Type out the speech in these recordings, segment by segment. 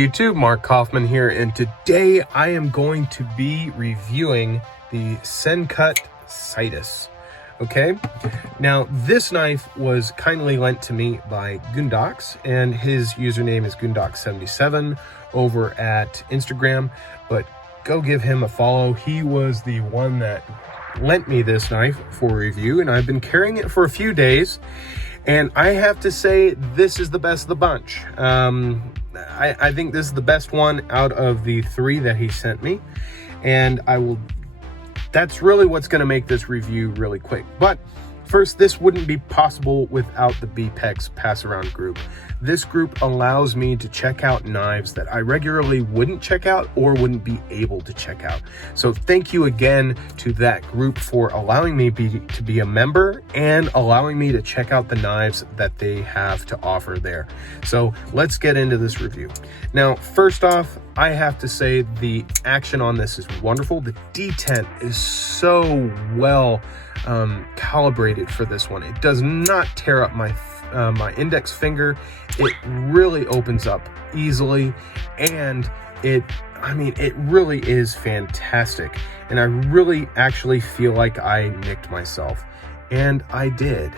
YouTube, Mark Kaufman here, and today I am going to be reviewing the Sencut Citius. Okay, now this knife was kindly lent to me by Goondocks, and his username is Goondocks77 over at Instagram, but go give him a follow. He was the one that lent me this knife for review, and I've been carrying it for a few days, and I have to say this is the best of the bunch. I think this is the best one out of the three that he sent me, and that's really what's going to make this review really quick. But first, this wouldn't be possible without the B-Pex pass around group. This group allows me to check out knives that I regularly wouldn't check out or wouldn't be able to check out. So thank you again to that group for allowing me to be a member and allowing me to check out the knives that they have to offer there. So let's get into this review. Now, first off, I have to say the action on this is wonderful. The detent is so well calibrated for this one. It does not tear up my index finger. It really opens up easily, and it really is fantastic. And I really actually feel like I nicked myself, and I did.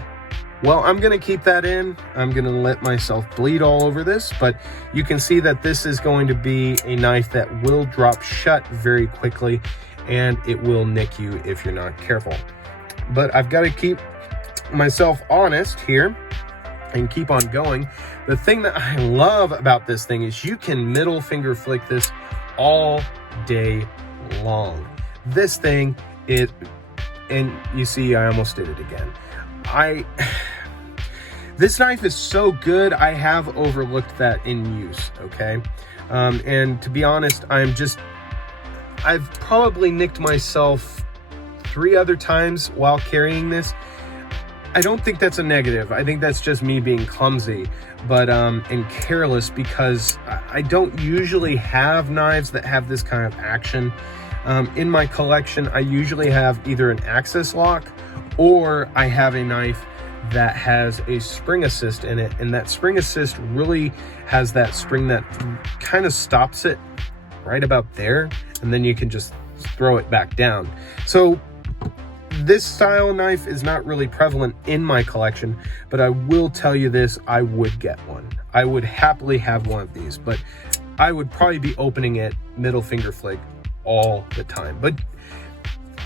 Well, I'm gonna keep that in. I'm gonna let myself bleed all over this, but you can see that this is going to be a knife that will drop shut very quickly, and it will nick you if you're not careful. But I've got to keep myself honest here and keep on going. The thing that I love about this thing is you can middle finger flick this all day long. This thing, and you see I almost did it again. This knife is so good, I have overlooked that in use, okay? And to be honest, I've probably nicked myself 3 other times while carrying this. I don't think that's a negative. I think that's just me being clumsy, but and careless, because I don't usually have knives that have this kind of action. In my collection, I usually have either an access lock or I have a knife that has a spring assist in it, and that spring assist really has that spring that kind of stops it right about there, and then you can just throw it back down. So this style knife is not really prevalent in my collection, but I will tell you this, I would get one. I would happily have one of these, but I would probably be opening it middle finger flick all the time. But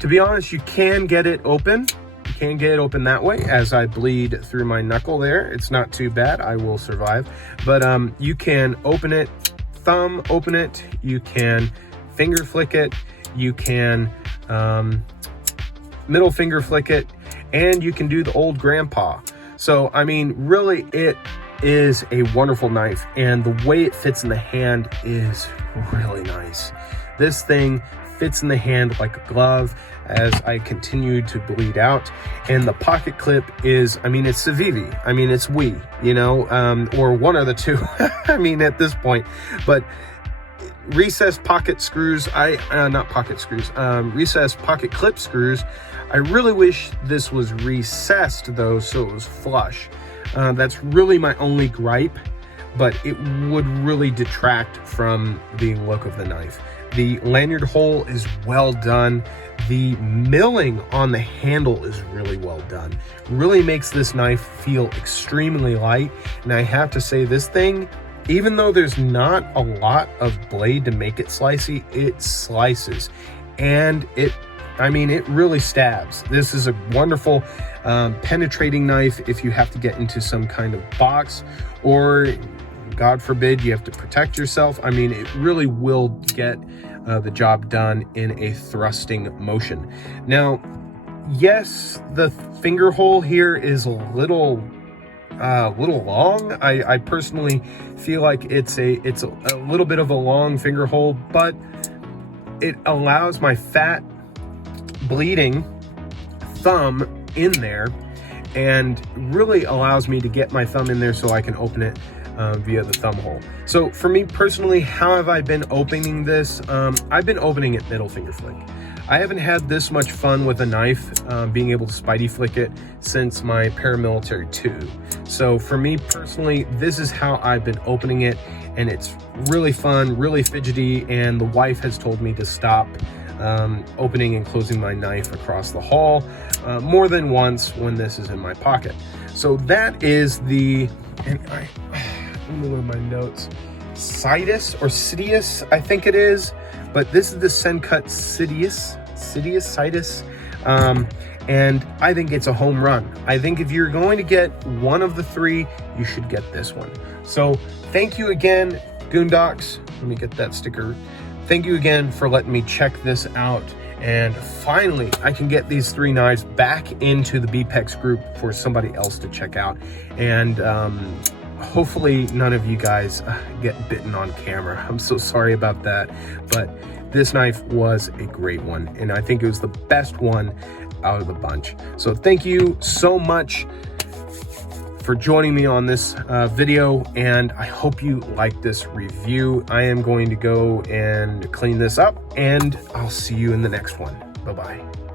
to be honest, you can get it open. You can get it open that way. As I bleed through my knuckle there, it's not too bad. I will survive. But you can open it, thumb open it, you can finger flick it, you can middle finger flick it, and you can do the old grandpa. So I mean, really, it is a wonderful knife, and the way it fits in the hand is really nice. This thing fits in the hand like a glove as I continue to bleed out, and the pocket clip is, I mean, it's Civivi. I mean, it's we, you know, or one of the two. I mean, at this point, but recessed pocket screws, recessed pocket clip screws. I really wish this was recessed though, so it was flush. That's really my only gripe, but it would really detract from the look of the knife. The lanyard hole is well done. The milling on the handle is really well done. Really makes this knife feel extremely light. And I have to say, this thing, even though there's not a lot of blade to make it slicey, it slices, and it really stabs. This is a wonderful penetrating knife if you have to get into some kind of box, or God forbid you have to protect yourself. I mean, it really will get the job done in a thrusting motion. Now, yes, the finger hole here is a little long. I personally feel like it's a little bit of a long finger hole, but it allows my fat bleeding thumb in there, and really allows me to get my thumb in there so I can open it via the thumb hole. So for me personally, how have I been opening this? I've been opening it middle finger flick. I haven't had this much fun with a knife, being able to spidey flick it, since my paramilitary 2. So for me personally, this is how I've been opening it, and it's really fun, really fidgety, and the wife has told me to stop opening and closing my knife across the hall more than once when this is in my pocket. So that is the, and let me look at my notes, Citius, I think it is, but this is the Sencut Citius, and I think it's a home run. I think if you're going to get one of the three, you should get this one. So thank you again, Goondocks. Let me get that sticker. Thank you again for letting me check this out. And finally, I can get these 3 knives back into the B-Pex group for somebody else to check out. And hopefully none of you guys get bitten on camera. I'm so sorry about that. But this knife was a great one, and I think it was the best one out of the bunch. So thank you so much for joining me on this video, and I hope you like this review. I am going to go and clean this up, and I'll see you in the next one. Bye-bye.